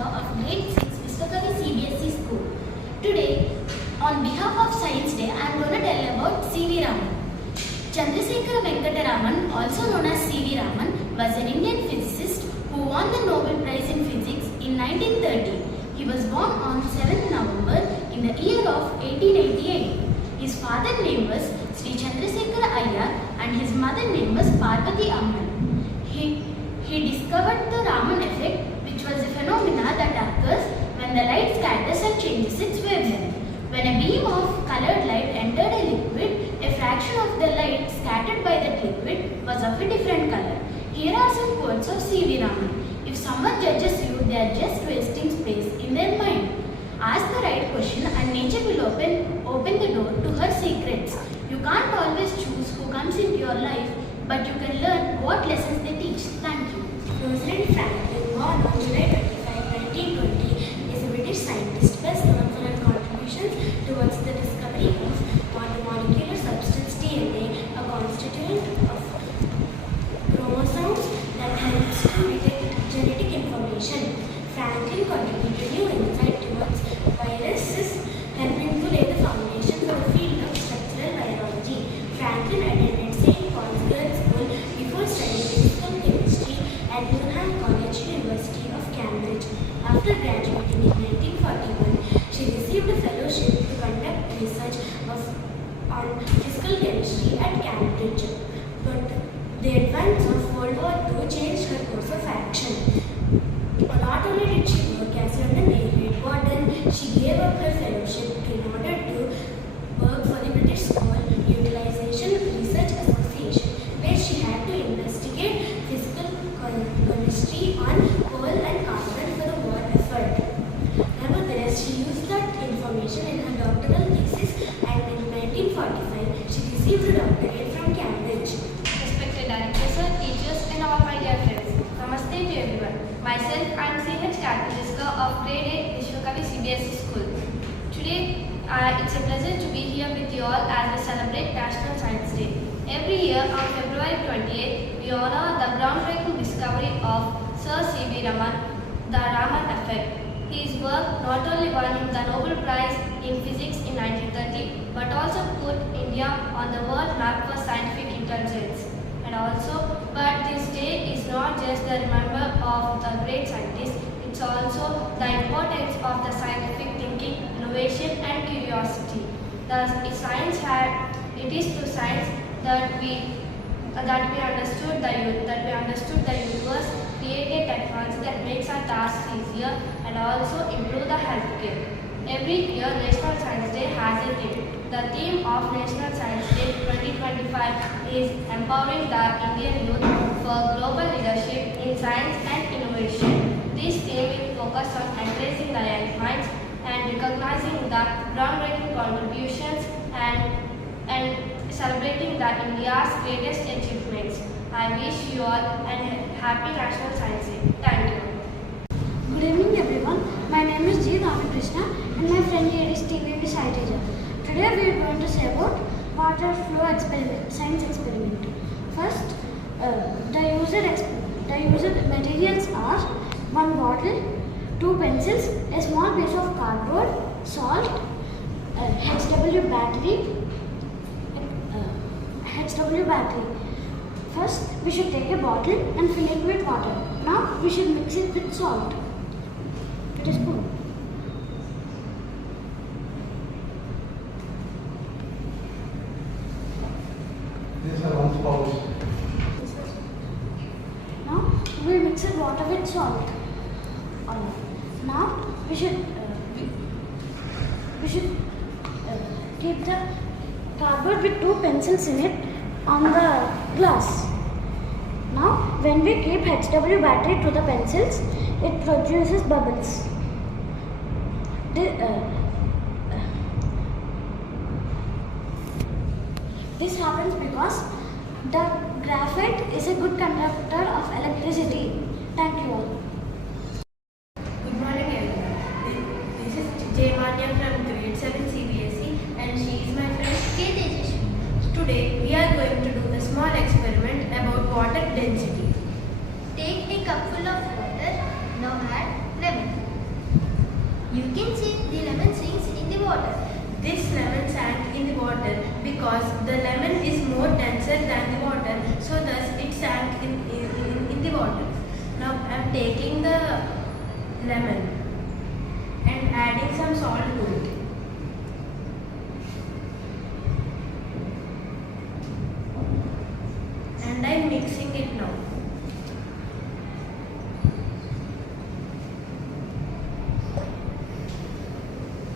teacher of grade 6 Viswakavi CBSE school. Today, on behalf of Science Day, I am going to tell about CV Raman. Chandrasekhar Venkata Raman, also known as CV Raman, was an Indian physicist who won the Nobel Prize in Physics in 1930. He was born on 7th November in the year of 1888. His father's name was Sri Chandrasekhar Iyer and his mother's name was Parvati Amman. He discovered the Raman effect, which was a phenomena that occurs when the light scatters and changes its wavelength. When a beam of colored light entered a liquid, a fraction of the light scattered by that liquid was of a different color. Here are some quotes of CV Raman. If someone judges you, they are just wasting space in their mind. Ask the right question and nature will open the door to her secrets. You can't always choose who comes into your life, but you can learn what lessons they teach. Thank you. Rosalind, born on July 25, 1920, is a British scientist best known for her contributions towards the discovery of the molecular substance DNA, a constituent of chromosomes that helps to detect genetic information. Franklin contributed new insight towards viruses, helping to lay the foundation for the field of structural biology. Franklin attended St. Paul's Girls' School before studying physical chemistry at Newnham College, University of Cambridge. After graduating in 1941, she received a fellowship to conduct research on physical chemistry at Cambridge. But the advance of World War II changed her course of action. Not only did she work as a Navy warden, she gave up her fellowship in order to work for the British Coal Utilization Research Association, where she had to investigate physical chemistry on coal and carbon for the war effort. Nevertheless, she used that information in her doctoral thesis, and in 1945, she received a doctorate from Cambridge. Respected directors, teachers, and all my dear friends, Namaste to everyone. Myself, I am CH Catechist of grade 8 Viswakavi CBSE school. Today, it's a pleasure to be here with you all as we celebrate National Science Day. Every year on February 28, we honor the groundbreaking discovery of Sir CV Raman, the Raman effect. His work not only won him the Nobel Prize in Physics in 1930, but also put India on the world map for scientific intelligence. But this day is not just the remember of the great scientist, it's also the importance of the scientific thinking, innovation and curiosity. It is through science that we understood the universe, created technology that makes our tasks easier and also improve the healthcare. Every year National Science Day has a theme. The theme of National Science Day 2025 is empowering the Indian youth for global leadership in science and innovation. This theme will focus on embracing the young minds and recognizing the groundbreaking contributions and celebrating India's greatest achievements. I wish you all a happy National Science Day. Thank you. Good evening everyone. My name is G. Ramakrishna and my friend here is TV Science teacher. Today we are going to say about water flow experiment, science experiment. First, the user materials are one bottle, two pencils, a small piece of cardboard, salt, HW battery. First, we should take a bottle and fill it with water. Now, we should mix it with salt. It is good. These are one spouse. Now, we mix it water with salt. Now, we should keep the cardboard with two pencils in it on the glass. Now, when we keep HW battery to the pencils, it produces bubbles. This happens because the graphite is a good conductor of electricity. Thank you all. Good morning everyone. This is J. Manya from grade 7 CBSE and she is my friend K. Tejashwi. Today we are going to do a small experiment about water density. Take a cup full of water. Now add lemon. am taking the lemon and adding some salt to it. And I am mixing it now.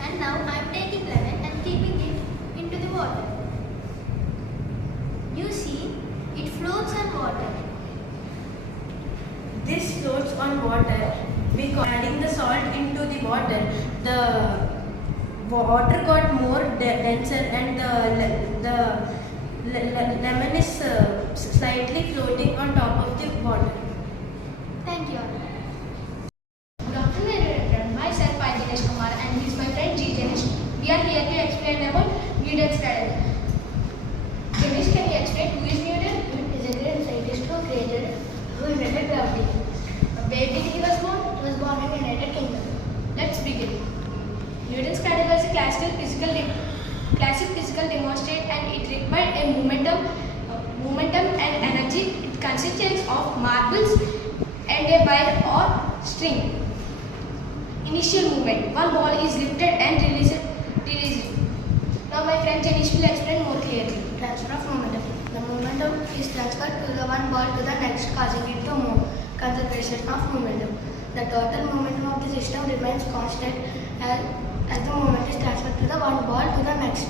And now I am taking lemon and keeping it into the water. You see, it floats on water. This floats on water because adding the salt into the water got more denser and the lemon is slightly floating on top of the water. Thank you. Good afternoon, everyone. Myself, I Dinesh Kumar, and he is my friend G. Janish. We are here to explain about Newton's cradle. Janish, can you explain who is Newton? Newton is a great scientist who invented gravity. Where did he was born? He was born in the United Kingdom. Let's begin. Newton's cradle was a classic physical demonstration, and it required a momentum and energy. It consists of marbles and a wire or string. Initial movement. One ball is lifted and released. Now my friend Janish will explain more clearly. Transfer of momentum. The momentum is transferred to the one ball to the next, causing it to move. Conservation of momentum. The total momentum of the system remains constant as the moment is transferred to the one ball to the next.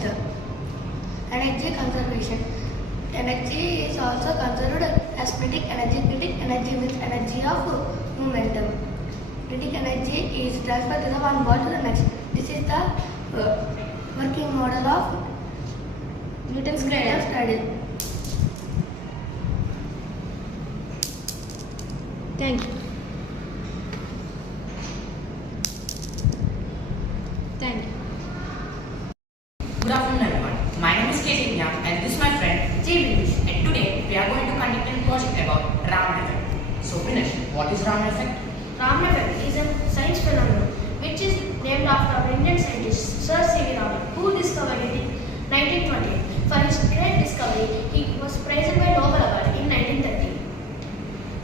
Energy conservation. Energy is also conserved as kinetic energy. Kinetic energy means energy of momentum. Kinetic energy is transferred to the one ball to the next. This is the working model of Newton's cradle. Thank you. Thank you. Good afternoon, everyone. My name is KJ Nyam and this is my friend J. And today we are going to conduct a project about Raman effect. So, Vinesh, what is Raman effect? Raman effect is a science phenomenon which is named after our Indian scientist Sir CV Raman, who discovered it in 1920. For his great discovery, he was praised by Nobel Award in 1930.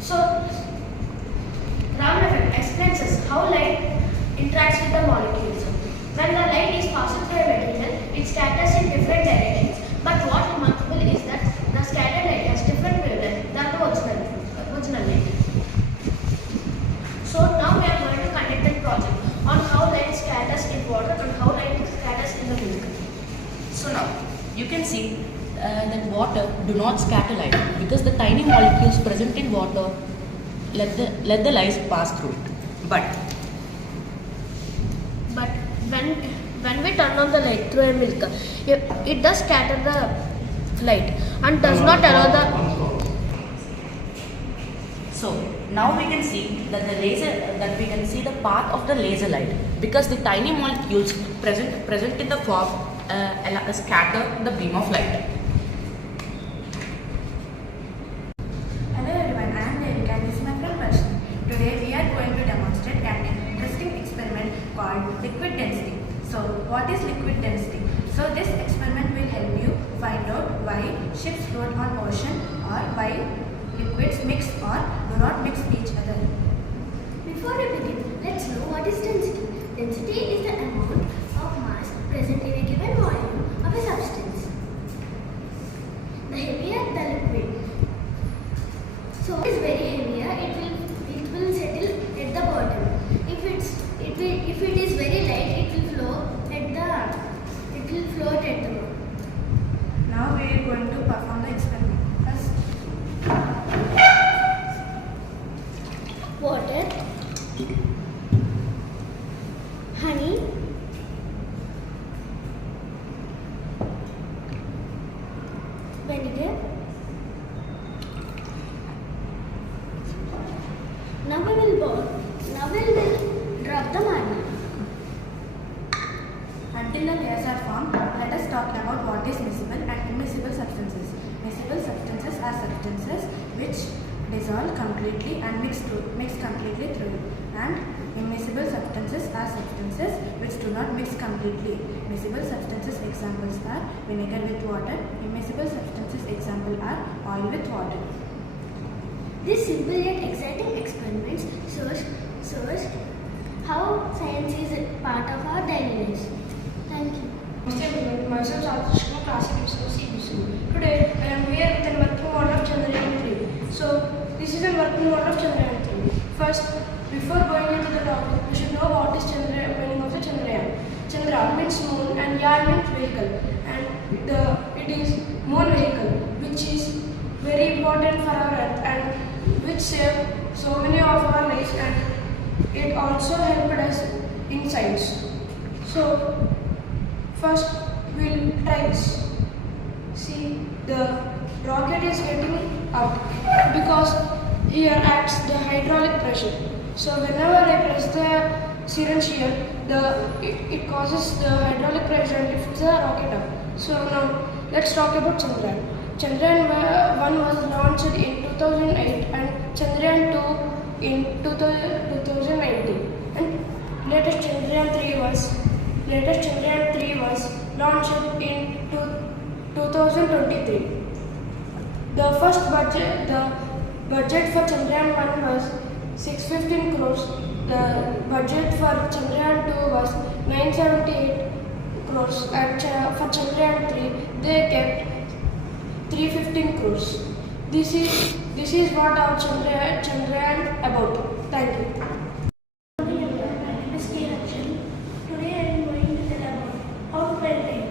So, Raman effect explains us how light interacts with the molecules. When the light is passed through a material, it scatters in different directions. But what remarkable is that the scattered light has different wavelength than the original light. So now we are going to conduct a project on how light scatters in water and how light scatters in the milk. So now you can see that water do not scatter light because the tiny molecules present in water let the light pass through it. But when we turn on the light through a milk, it does scatter the light and does not allow the. So now we can see that we can see the path of the laser light because the tiny molecules present in the fog scatter the beam of light. Hello everyone, I am Devika and this is my friend Rosalind. Today we are going to demonstrate an interesting experiment called liquid density. So what is liquid density? So this experiment will help you find out why ships float on ocean or why liquids mix or do not mix each other. Before we begin, let's know what is density. Density is the amount of mass present in a given volume of a substance. The heavier the liquid, so it is very heavier, it will settle at the bottom. If it is very light, it will float at the bottom. Now we are going to perform the experiment. First, Water, honey, vinegar. Now we will drop the marble. until the layers are formed, let us talk about what is miscible and immiscible substances. Miscible substances are substances which dissolve completely and mix completely through, and immiscible substances are substances which do not mix completely. Miscible substances examples are vinegar with water. Immiscible substances example are oil with water. These simple yet exciting experiments First, before going into the topic, we should know what is meaning of the Chandrayaan. Chandra means moon and Yan means vehicle, and it is moon vehicle, which is very important for our Earth and which saved so many of our lives, and it also helped us in science. So, first we'll try this. See, the rocket is getting up because here acts the hydraulic pressure. So whenever I press the syringe here, it causes the hydraulic pressure and lifts the rocket up. So now let's talk about Chandrayaan. Chandrayaan 1 was launched in 2008 and Chandrayaan 2 in 2019. And latest Chandrayaan 3 was launched in 2023. The budget for Chandrayaan 1 was 615 crores. The budget for Chandrayaan 2 was 978 crores. And for Chandrayaan 3, they kept 315 crores. This is what our Chandrayaan about. Thank you. Today I am going to tell about how to play rain.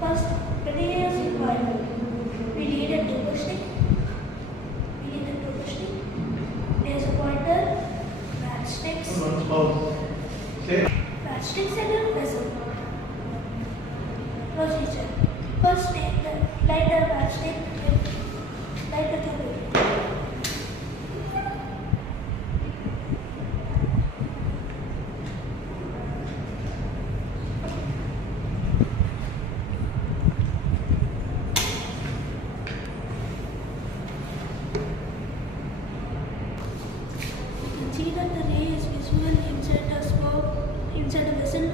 First, materials required. We need a toothbrush stick. There's a pointer, matchsticks, matchsticks and a vessel. Procedure. First, take the lighter matchstick with lighter tube. See that the ray is visible inside the smoke, inside the vessel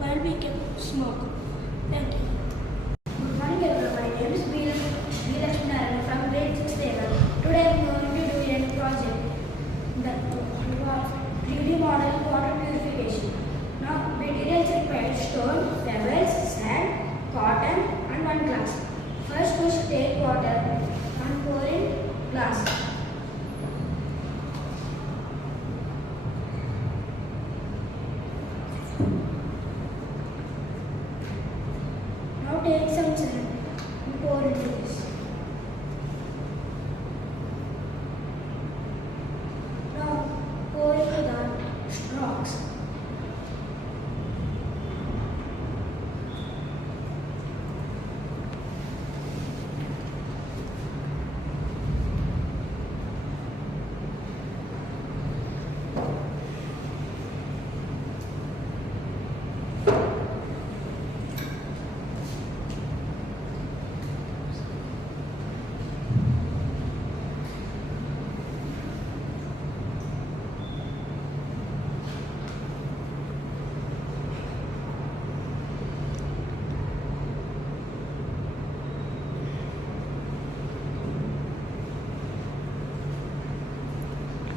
while we can smoke. Thank you. Good morning everyone. My name is V Raman from grade 6 level. Today I am going to do a project that involves 3D model water purification. Now materials required: stone, pebbles, sand, cotton and 1 glass. First we should take water and pour in glass. Now take some sand and pour into this. Now pour into the rocks.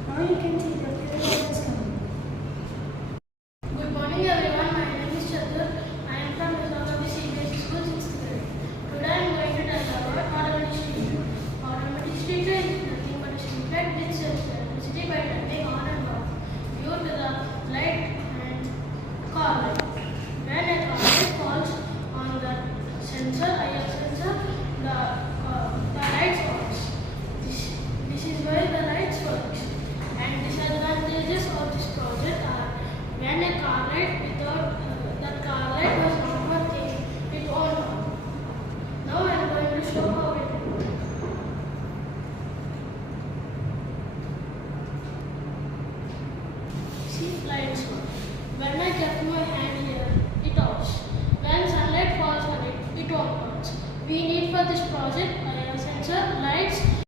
Now you can see the purification is coming. Good morning everyone, my name is Chatur. I am from Viswakavi CBSE School 6th grade. Today I am going to tell about automatic streetlight. Automatic streetlight is nothing but a streetlight which saves electricity by turning on and off due to the light and car light. When a car light falls on the sensor, IR sensor, the lights falls. This is why the lights works. And disadvantages of this project are: when a car light without that car light was not working, it won't on. Now I am going to show how it works. See, lights work. When I kept my hand here, it offs. When sunlight falls on it, it won't work. We need for this project